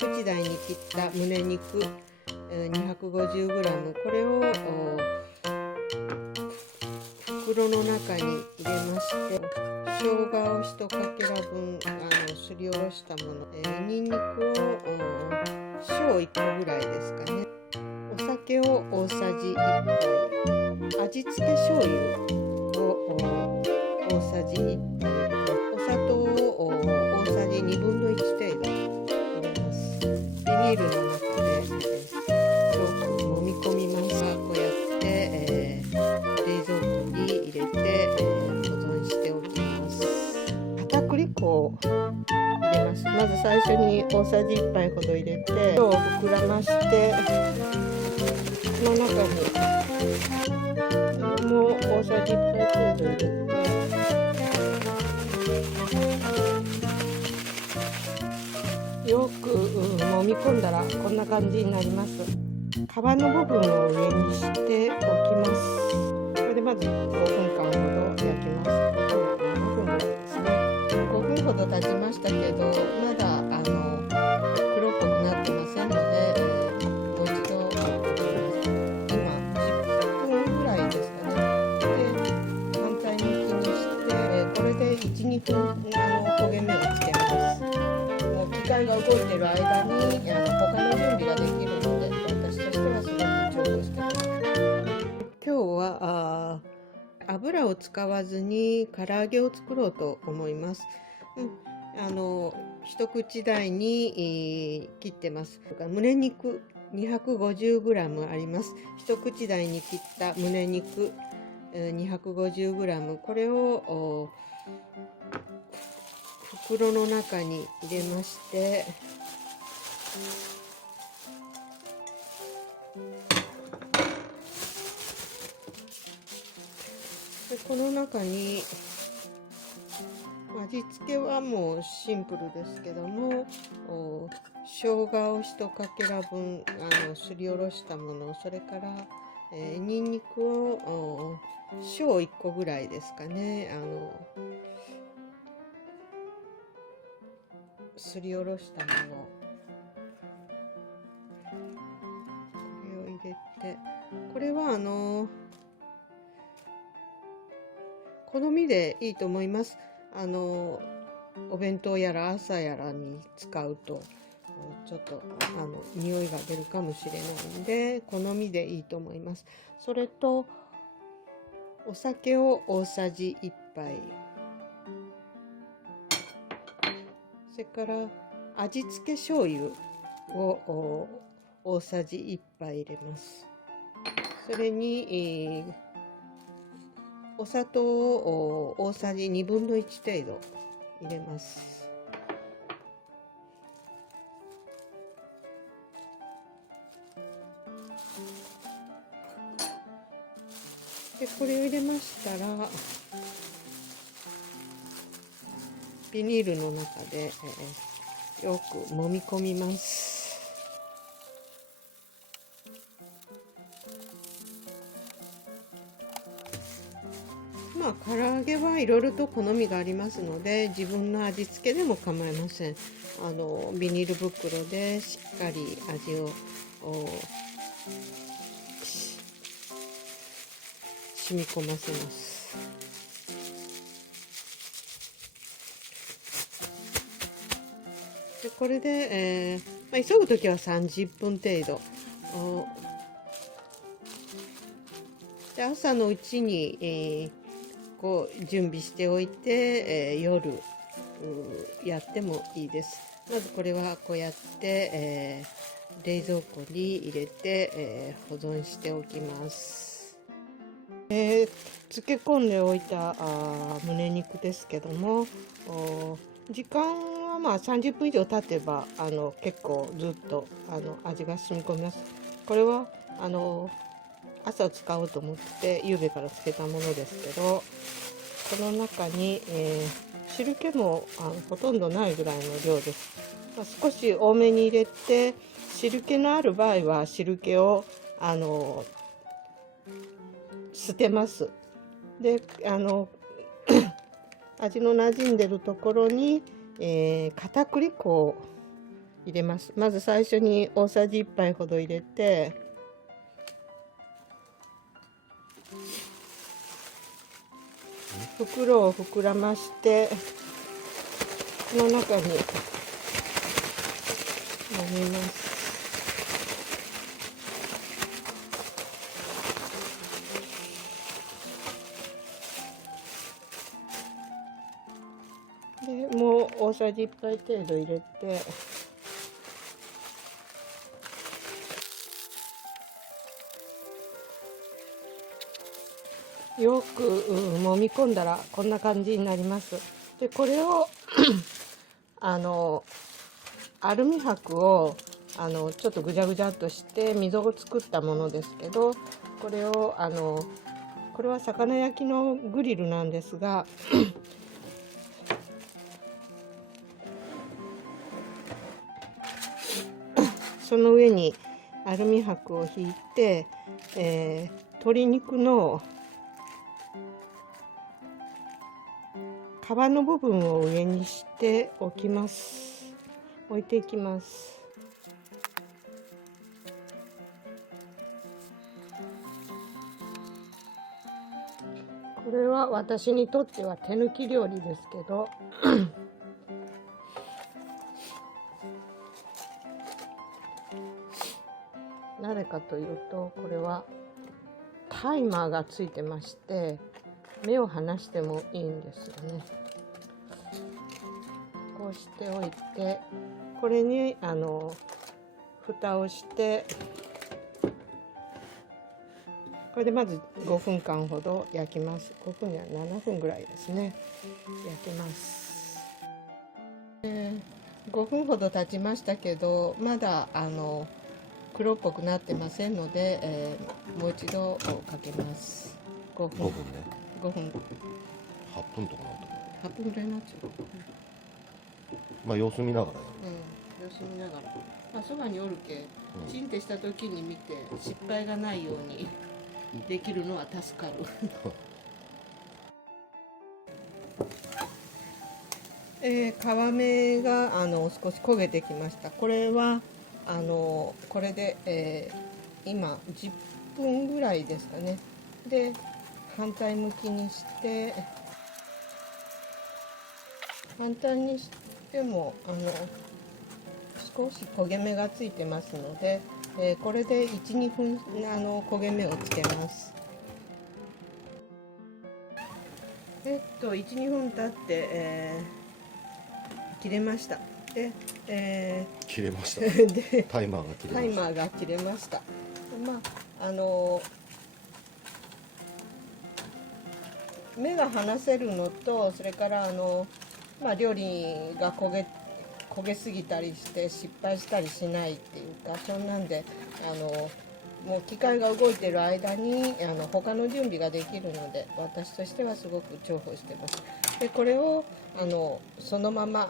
口大に切った胸肉 250g、 これを袋の中に入れまして、生姜を1かけら分すりおろしたもの、にんにくを小1個ぐらいですかね、お酒を大さじ1杯、味付け醤油を大さじ1杯、お砂糖を大さじ1/2程度入れます。ビニールの中でよく揉み込みます。こうやって、冷蔵庫に入れて、保存しておきます。片栗粉を入れます。まず最初に大さじ1杯ほど入れて、量を膨らまして、その中にもう大さじ1杯程度入れて、よく揉み込んだらこんな感じになります。皮の部分を上にしておきます。これでまず5分間ほど焼きます。5分ぐらいですね。5分ほど経ちましたけど、まだ黒っぽくなってませんので、もう一度焼きます。今10分ぐらいですかね。で、反対向きにして、これで1、2分焦げ目をつけます。機械が動いている間に他の準備ができるので、私としてはすごく重宝してます。今日は油を使わずに唐揚げを作ろうと思います。一口大に切ってます。胸肉 250g あります。一口大に切った胸肉 250g、 これを袋の中に入れまして、でこの中に味付けはもうシンプルですけども、生姜を1かけら分すりおろしたもの、それからにんにくを小1個ぐらいですかね、すりおろしたもの、これを入れて、これは好みでいいと思います。お弁当やら朝やらに使うとちょっと匂いが出るかもしれないので、好みでいいと思います。それとお酒を大さじ1杯、それから味付け醤油を大さじ1杯入れます。それに、お砂糖を大さじ1/2程度入れます。でこれを入れましたら、ビニールの中で、よく揉み込みます。唐揚げはいろいろと好みがありますので、自分の味付けでも構いません。ビニール袋でしっかり味を染み込ませます。でこれで、急ぐときは30分程度で、朝のうちに、準備しておいて、夜やってもいいです。まずこれはこうやって、冷蔵庫に入れて、保存しておきます。漬け込んでおいた胸肉ですけども、時間は30分以上経てば結構ずっと味が染み込みます。これは朝使おうと思って夕べから漬けたものですけど、この中に、汁気もほとんどないぐらいの量です。少し多めに入れて、汁気のある場合は汁気を捨てます。で味の馴染んでるところに、片栗粉を入れます。まず最初に大さじ1杯ほど入れて、袋を膨らましてこの中に飲みます。でもう大さじ1杯程度入れて、よく揉み込んだらこんな感じになります。でこれをアルミ箔をちょっとぐじゃぐじゃっとして溝を作ったものですけど、これをこれは魚焼きのグリルなんですがその上にアルミ箔を引いて、鶏肉の皮の部分を上にして置いていきます。これは私にとっては手抜き料理ですけどなぜかというと、これはタイマーがついてまして、目を離してもいいんですよね。こうしておいて、これに蓋をして、これでまず5分間ほど焼きます。5分や7分ぐらいですね、焼きます。5分ほど経ちましたけど、まだ黒っぽくなってませんので、もう一度かけます。5分ね。5分。8分とかなんとか。8分ぐらいになっちゃう。まあ様子見ながら。様子見ながら。まあそばにおるけ、チンってした時に見て失敗がないようにできるのは助かる。皮目が少し焦げてきました。これはこれで、今10分ぐらいですかね。で反対向きにして簡単にしても少し焦げ目がついてますので、これで 1,2 分焦げ目をつけます。1,2 分経って、切れました。で、切れました。でタイマーが切れました。まあ目が離せるのと、それから料理が焦げすぎたりして失敗したりしないっていうか、そんなんでもう機械が動いてる間に他の準備ができるので、私としてはすごく重宝してます。でこれをそのまま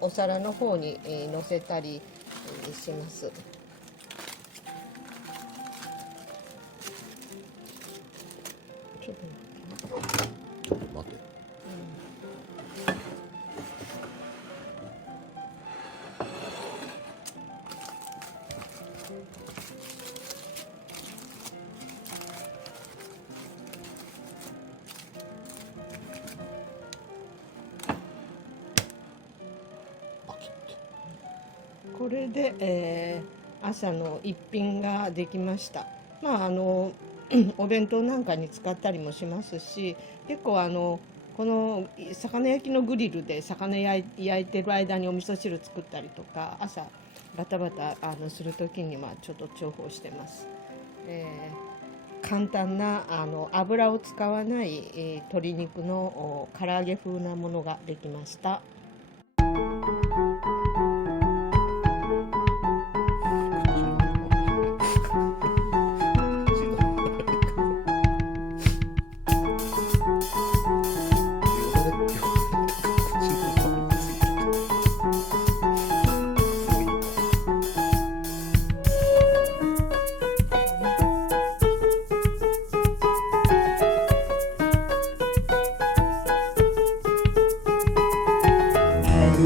お皿の方に乗せたりします。ちょっと待って。これで、朝の一品ができました。まあお弁当なんかに使ったりもしますし、結構この魚焼きのグリルで魚焼いてる間にお味噌汁作ったりとか、朝バタバタする時にはちょっと重宝してます。簡単な油を使わない、鶏肉の唐揚げ風なものができました。